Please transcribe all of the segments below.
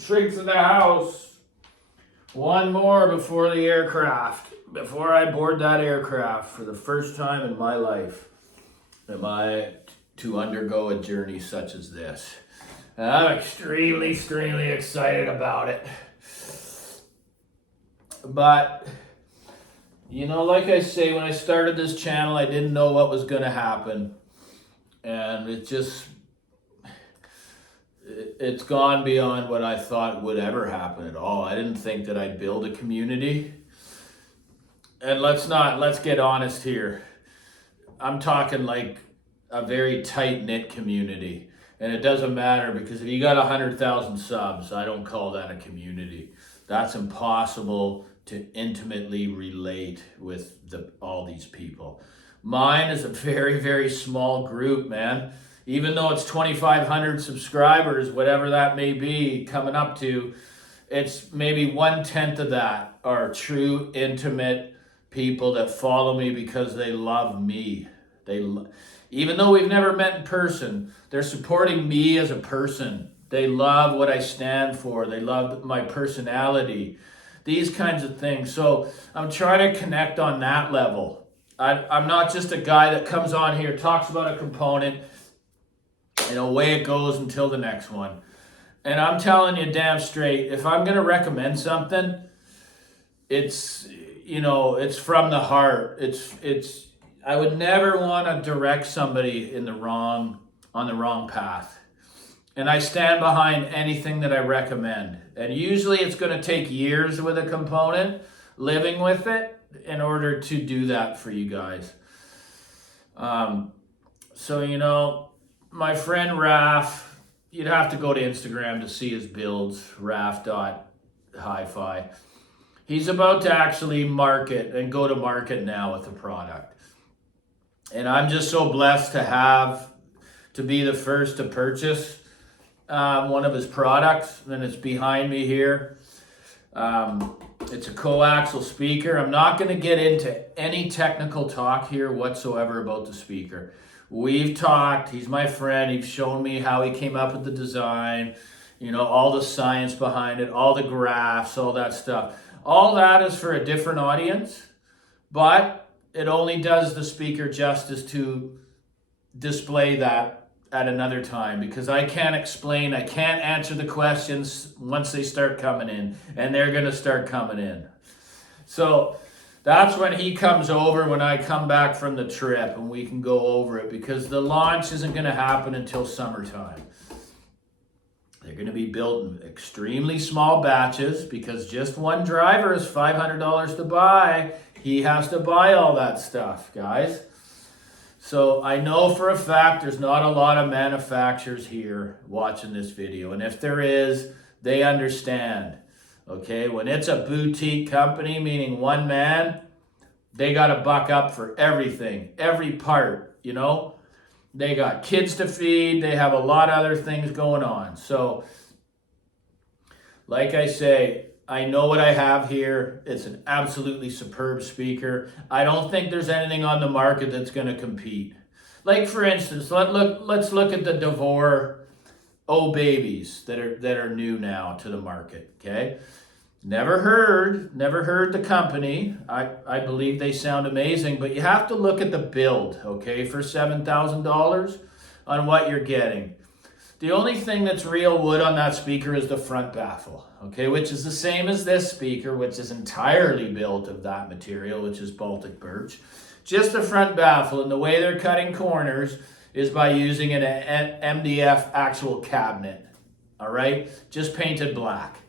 shrinks in the house. One more before the aircraft. Before I board that aircraft for the first time in my life, am I to undergo a journey such as this. And I'm extremely excited about it. But, you know, like I say, when I started this channel, I didn't know what was going to happen. And it's gone beyond what I thought would ever happen at all. I didn't think that I'd build a community. And let's get honest here. I'm talking like a very tight-knit community. And it doesn't matter, because if you got 100,000 subs, I don't call that a community. That's impossible to intimately relate with all these people. Mine is a very small group, man. Even though it's 2,500 subscribers, whatever that may be coming up to, it's maybe 1/10 of that are true, intimate people that follow me because they love me. Even though we've never met in person, they're supporting me as a person. They love what I stand for. They love my personality, these kinds of things. So I'm trying to connect on that level. I'm not just a guy that comes on here, talks about a component, and away it goes until the next one. And I'm telling you damn straight, if I'm going to recommend something, it's from the heart. I would never want to direct somebody on the wrong path. And I stand behind anything that I recommend. And usually it's going to take years with a component, living with it, in order to do that for you guys. So, you know, my friend RAF, you'd have to go to Instagram to see his builds, RAF.hi-fi. He's about to actually market and go to market now with the product. And I'm just so blessed to be the first to purchase one of his products. And it's behind me here. It's a coaxial speaker. I'm not going to get into any technical talk here whatsoever about the speaker. We've talked. He's my friend. He's shown me how he came up with the design, you know, all the science behind it, all the graphs, all that stuff. All that is for a different audience, but it only does the speaker justice to display that at another time, because I can't answer the questions once they start coming in, and they're going to start coming in. So that's when he comes over, when I come back from the trip, and we can go over it, because the launch isn't going to happen until summertime. They're going to be built in extremely small batches, because just one driver is $500 to buy. He has to buy all that stuff, guys. So I know for a fact there's not a lot of manufacturers here watching this video. And if there is, they understand. Okay, when it's a boutique company, meaning one man, they got to buck up for everything, every part, you know. They got kids to feed. They have a lot of other things going on. So, like I say, I know what I have here. It's an absolutely superb speaker. I don't think there's anything on the market that's going to compete. Like, for instance, let's look at the DeVore Oh Babies that are new now to the market. Okay, never heard the company. I believe they sound amazing, but you have to look at the build. Okay, for $7,000 on what you're getting. The only thing that's real wood on that speaker is the front baffle, okay, which is the same as this speaker, which is entirely built of that material, which is Baltic birch. Just the front baffle, and the way they're cutting corners is by using an MDF actual cabinet, all right, just painted black.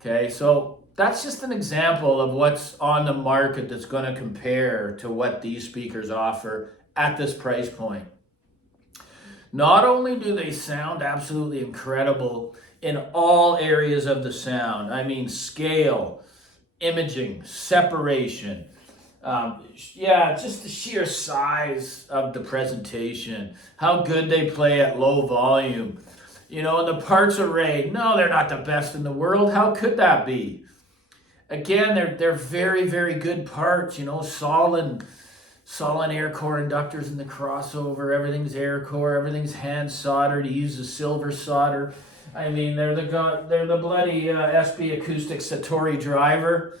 Okay, so that's just an example of what's on the market that's going to compare to what these speakers offer at this price point. Not only do they sound absolutely incredible in all areas of the sound, I mean scale, imaging, separation, just the sheer size of the presentation, how good they play at low volume. You know, and the parts array, no, they're not the best in the world. How could that be? Again, they're very good parts, you know, solid air core inductors in the crossover. Everything's air core, everything's hand soldered. He uses silver solder. I mean, they're the bloody SB Acoustic Satori driver.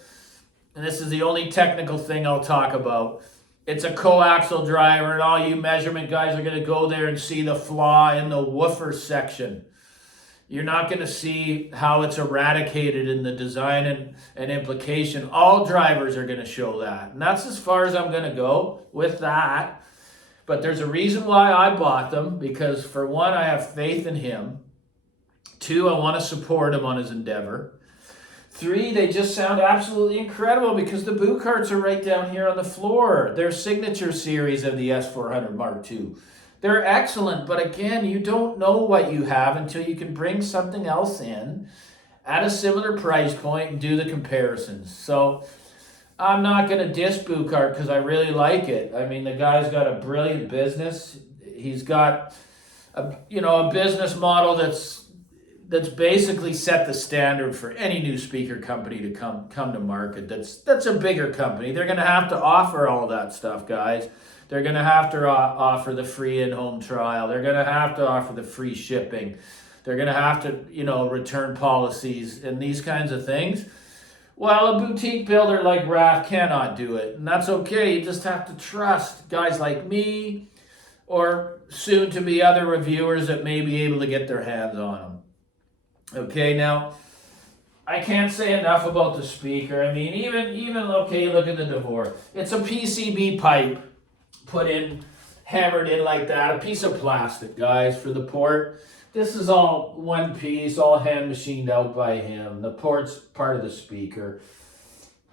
And this is the only technical thing I'll talk about. It's a coaxial driver, and all you measurement guys are going to go there and see the flaw in the woofer section. You're not going to see how it's eradicated in the design and implication. All drivers are going to show that. And that's as far as I'm going to go with that. But there's a reason why I bought them, because for one, I have faith in him. Two, I want to support him on his endeavor. Three, they just sound absolutely incredible because the boot carts are right down here on the floor. They're signature series of the S400 Mark II. They're excellent, but again, you don't know what you have until you can bring something else in at a similar price point and do the comparisons. So I'm not going to diss boot cart because I really like it. I mean, the guy's got a brilliant business. He's got a business model that's basically set the standard for any new speaker company to come to market. That's a bigger company. They're going to have to offer all that stuff, guys. They're going to have to offer the free in-home trial. They're going to have to offer the free shipping. They're going to have to, return policies and these kinds of things. Well, a boutique builder like RAF cannot do it, and that's okay. You just have to trust guys like me or soon to be other reviewers that may be able to get their hands on them. Okay, now, I can't say enough about the speaker. I mean, even okay, look at the DeVore. It's a PCB pipe hammered in like that, a piece of plastic, guys, for the port. This is all one piece, all hand machined out by him. The port's part of the speaker.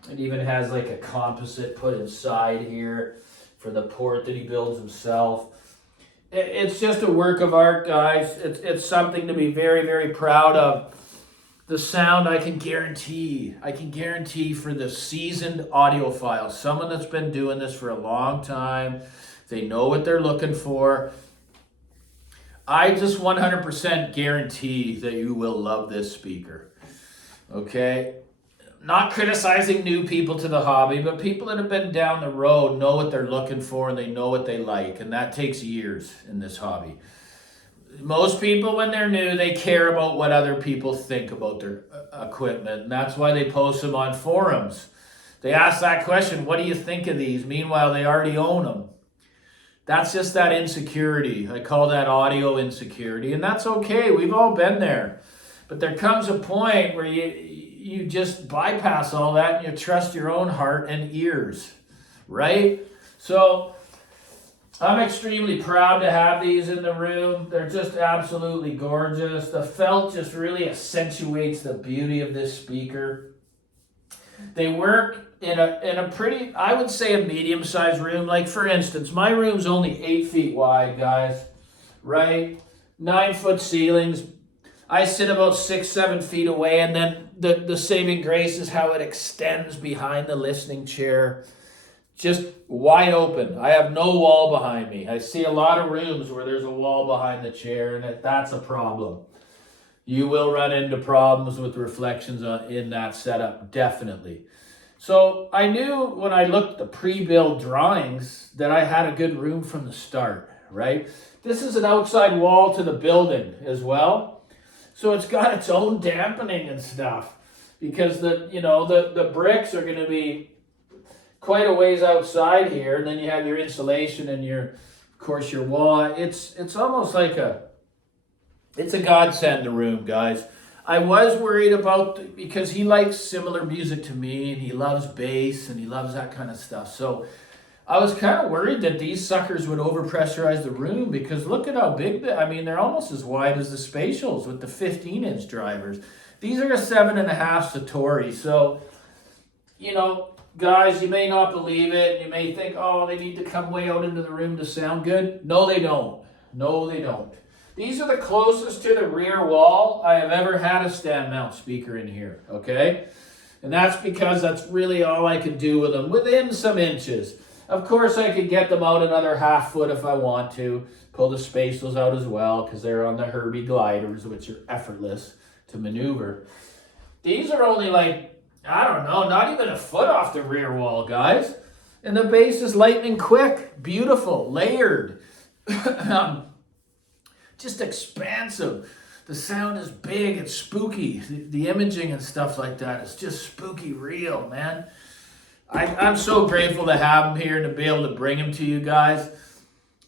It even has like a composite put inside here for the port that he builds himself. It's just a work of art, guys. It's something to be very, very proud of. The sound, I can guarantee for the seasoned audiophile, someone that's been doing this for a long time, they know what they're looking for. I just 100% guarantee that you will love this speaker. Okay? Not criticizing new people to the hobby, but people that have been down the road know what they're looking for and they know what they like, and that takes years in this hobby. Most people, when they're new, they care about what other people think about their equipment, and that's why they post them on forums. They ask that question, what do you think of these? Meanwhile, they already own them. That's just that insecurity. I call that audio insecurity, and that's okay. We've all been there. But there comes a point where you just bypass all that and you trust your own heart and ears, right? So I'm extremely proud to have these in the room. They're just absolutely gorgeous. The felt just really accentuates the beauty of this speaker. They work in a pretty, I would say, a medium-sized room. Like, for instance, my room's only 8 feet wide, guys, right? 9-foot ceilings. I sit about 6-7 feet away, and then the saving grace is how it extends behind the listening chair. Just wide open. I have no wall behind me. I see a lot of rooms where there's a wall behind the chair, and that's a problem. You will run into problems with reflections in that setup, definitely. So I knew when I looked at the pre-built drawings that I had a good room from the start, right? This is an outside wall to the building as well. So it's got its own dampening and stuff because the bricks are going to be quite a ways outside here, and then you have your insulation and your wall. It's almost like it's a godsend, the room, guys. I was worried about, because he likes similar music to me, and he loves bass, and he loves that kind of stuff. So I was kind of worried that these suckers would overpressurize the room, because look at how big, they're almost as wide as the Spatials with the 15-inch drivers. These are a 7.5 Satori. So, guys, you may not believe it. You may think, oh, they need to come way out into the room to sound good. No, they don't. These are the closest to the rear wall I have ever had a stand mount speaker in here, okay? And that's because that's really all I could do with them, within some inches. Of course, I could get them out another half foot if I want to. Pull the Spatials out as well, because they're on the Herbie gliders, which are effortless to maneuver. These are only not even a foot off the rear wall, guys. And the bass is lightning quick, beautiful, layered. Just expansive. the sound is big, it's spooky. The imaging and stuff like that is just spooky real, man. I'm so grateful to have him here and to be able to bring him to you guys.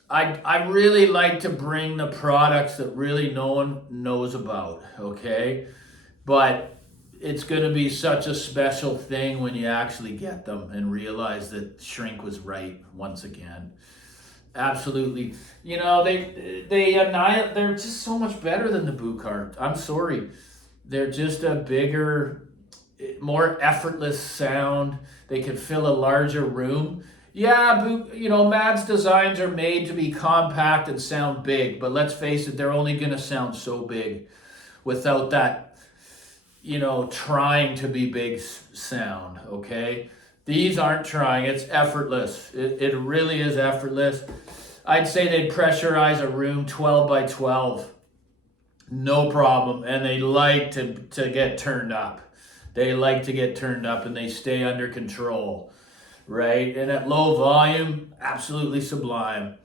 I really like to bring the products that really no one knows about, okay? But it's going to be such a special thing when you actually get them and realize that Shrink was right once again. Absolutely. You know, they're just so much better than the Bucart. I'm sorry. They're just a bigger, more effortless sound. They can fill a larger room. Yeah, you know, Mad's designs are made to be compact and sound big, but let's face it, they're only going to sound so big without that, you know, trying to be big sound, okay? These aren't trying, it's effortless. It really is effortless. I'd say they'd pressurize a room 12 by 12. No problem. And they like to get turned up. They like to get turned up and they stay under control, right? And at low volume, absolutely sublime.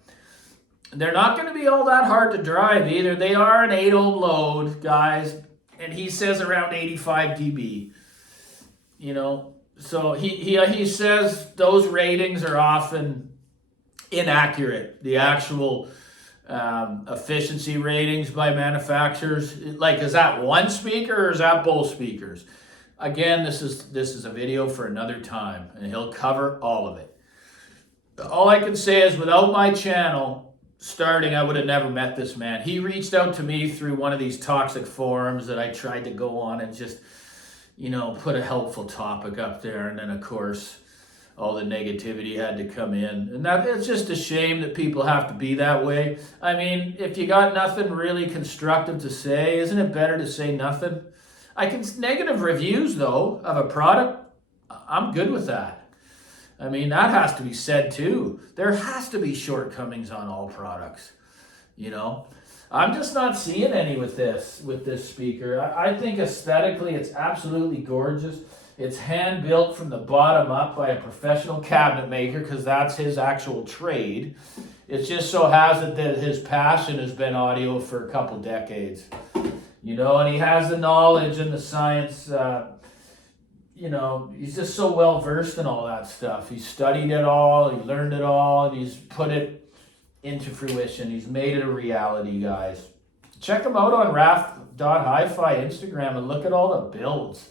They're not going to be all that hard to drive either. They are an 8 ohm load, guys. And he says around 85 dB. You know, so he says those ratings are often inaccurate. The actual efficiency ratings by manufacturers, like, is that one speaker or is that both speakers? Again, this is a video for another time, and he'll cover all of it. All I can say is, without my channel starting, I would have never met this man. He reached out to me through one of these toxic forums that I tried to go on and just, you know, put a helpful topic up there, and then of course all the negativity had to come in. And it's just a shame that people have to be that way. I mean, if you got nothing really constructive to say, isn't it better to say nothing? Negative reviews though of a product, I'm good with that. I mean, that has to be said too. There has to be shortcomings on all products, you know. I'm just not seeing any with this speaker. I think aesthetically it's absolutely gorgeous. It's hand built from the bottom up by a professional cabinet maker, because that's his actual trade. It just so has it that his passion has been audio for a couple decades, you know, and he has the knowledge and the science. You know, he's just so well versed in all that stuff. He studied it all, he learned it all, and he's put it into fruition. He's made it a reality, guys. Check him out on RAF.Hi-Fi Instagram and look at all the builds.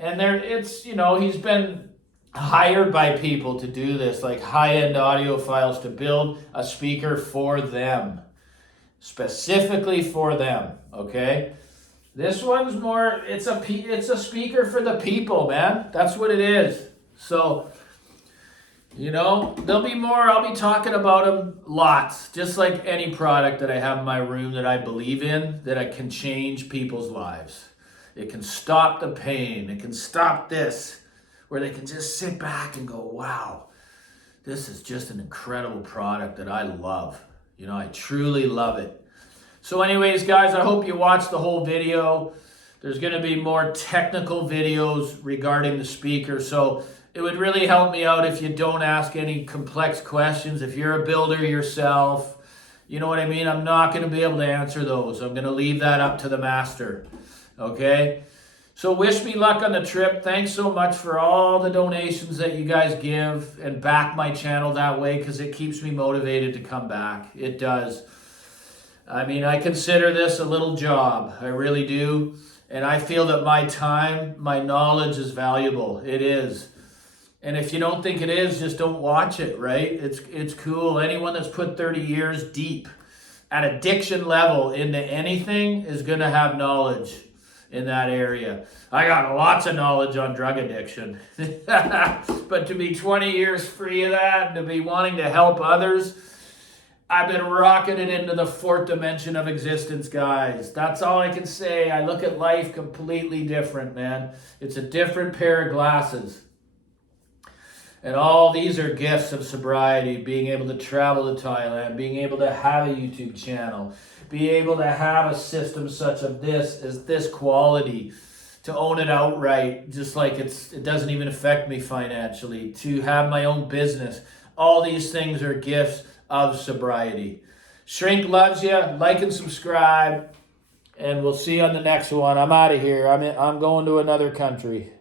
And it's, you know, he's been hired by people to do this, like high-end audiophiles, to build a speaker for them, specifically for them, okay? This one's more, it's a speaker for the people, man. That's what it is. So, you know, there'll be more. I'll be talking about them lots, just like any product that I have in my room that I believe in, that I can change people's lives. It can stop the pain. It can stop this, where they can just sit back and go, wow, this is just an incredible product that I love. You know, I truly love it. So anyways, guys, I hope you watched the whole video. There's going to be more technical videos regarding the speaker. So it would really help me out if you don't ask any complex questions. If you're a builder yourself, you know what I mean? I'm not going to be able to answer those. I'm going to leave that up to the master. Okay? So wish me luck on the trip. Thanks so much for all the donations that you guys give and back my channel that way, because it keeps me motivated to come back. It does. I mean, I consider this a little job. I really do. And I feel that my time, my knowledge is valuable. It is. And if you don't think it is, just don't watch it, right? It's cool. Anyone that's put 30 years deep at addiction level into anything is going to have knowledge in that area. I got lots of knowledge on drug addiction. But to be 20 years free of that and to be wanting to help others, I've been rocking it into the fourth dimension of existence, guys. That's all I can say. I look at life completely different, man. It's a different pair of glasses. And all these are gifts of sobriety, being able to travel to Thailand, being able to have a YouTube channel, be able to have a system such as this quality, to own it outright, just like it doesn't even affect me financially, to have my own business. All these things are gifts of sobriety. Shrink loves you. Like and subscribe. and we'll see you on the next one. I'm out of here. I'm going to another country.